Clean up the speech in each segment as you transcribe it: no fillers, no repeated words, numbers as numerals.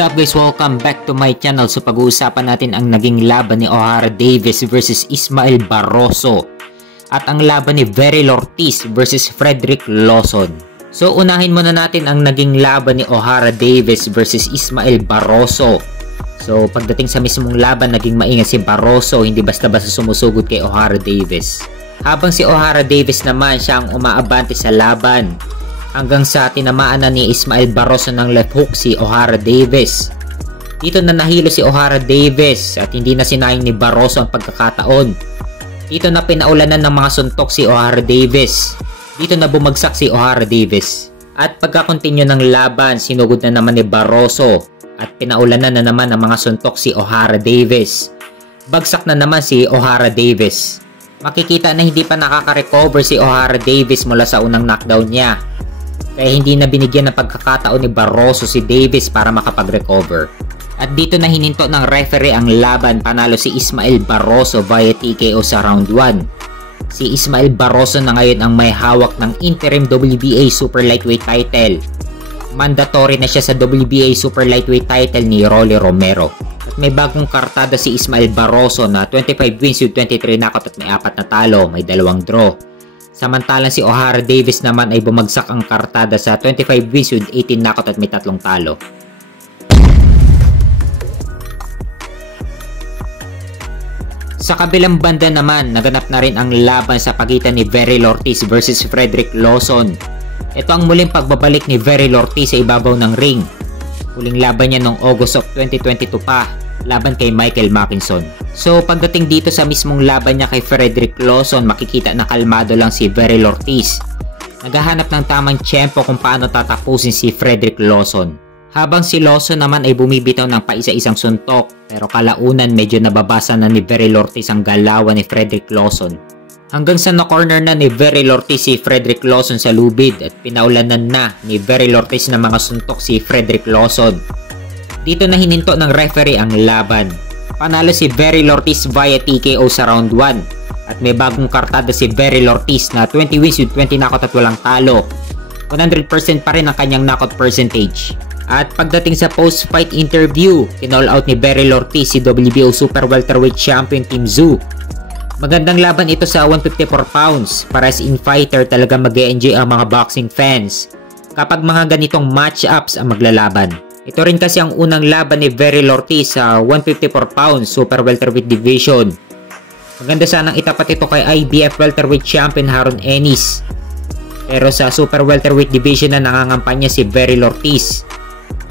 What's up guys? Welcome back to my channel. So pag-uusapan natin ang naging laban ni Ohara Davies versus Ismael Barroso at ang laban ni Verrell Ortiz versus Frederick Lawson. So unahin muna natin ang naging laban ni Ohara Davies versus Ismael Barroso. So pagdating sa mismong laban, naging maingat si Barroso, hindi basta-basta sumusugod kay Ohara Davies. Habang si Ohara Davies naman siya ang umaabante sa laban, hanggang sa tinamaan na ni Ismael Barroso ng left hook si Ohara Davies. Dito na nahilo si Ohara Davies at hindi na sinayang ni Barroso ang pagkakataon. Dito na pinaulanan ng mga suntok si Ohara Davies. Dito na bumagsak si Ohara Davies. At pagkakontinyo ng laban, sinugod na naman ni Barroso at pinaulanan na naman ng mga suntok si Ohara Davies. Bagsak na naman si Ohara Davies. Makikita na hindi pa nakaka-recover si Ohara Davies mula sa unang knockdown niya. Kaya hindi na binigyan ng pagkakataon ni Barroso si Davies para makapag-recover. At dito na hininto ng referee ang laban, panalo si Ismael Barroso via TKO sa round 1. Si Ismael Barroso na ngayon ang may hawak ng interim WBA Super Lightweight title. Mandatory na siya sa WBA Super Lightweight title ni Rolly Romero. At may bagong kartada si Ismael Barroso na 25 wins with 23 knockout at may 4 na talo, may 2 draw. Samantalang si Ohara Davies naman ay bumagsak ang kartada sa 25 wins with 18 knockout at may 3 talo. Sa kabilang banda naman, naganap na rin ang laban sa pagitan ni Verrell Ortiz versus Frederick Lawson. Ito ang muling pagbabalik ni Verrell Ortiz sa ibabaw ng ring. Huling laban niya noong August of 2022 pa, laban kay Michael Mackinson. So pagdating dito sa mismong laban niya kay Frederick Lawson, makikita na kalmado lang si Verrell Ortiz. Naghahanap ng tamang tiyempo kung paano tatapusin si Frederick Lawson. Habang si Lawson naman ay bumibitaw ng paisa-isang suntok, pero kalaunan medyo nababasa na ni Verrell Ortiz ang galawan ni Frederick Lawson. Hanggang sa na-corner na ni Verrell Ortiz si Frederick Lawson sa lubid at pinaulanan na ni Verrell Ortiz ng mga suntok si Frederick Lawson. Dito na hininto ng referee ang laban. Panalo si Verrell Ortiz via TKO sa round 1 at may bagong kartada si Verrell Ortiz na 20 wins with 20 knockout at walang talo. 100% pa rin ang kanyang knockout percentage. At pagdating sa post-fight interview, kinall out ni Verrell Ortiz si WBO Super Welterweight Champion Tim Tszyu. Magandang laban ito sa 154 pounds. Para as in fighter, talaga mag-e-enjoy ang mga boxing fans kapag mga ganitong match-ups ang maglalaban. Ito rin kasi ang unang laban ni Verrell Ortiz sa 154 pounds Super Welterweight Division. Maganda sanang itapat ito kay IBF Welterweight Champion Haron Ennis. Pero sa Super Welterweight Division na nangangampanya si Verrell Ortiz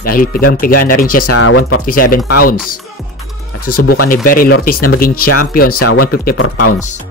dahil pigang-piga na rin siya sa 147 pounds. At susubukan ni Verrell Ortiz na maging champion sa 154 pounds.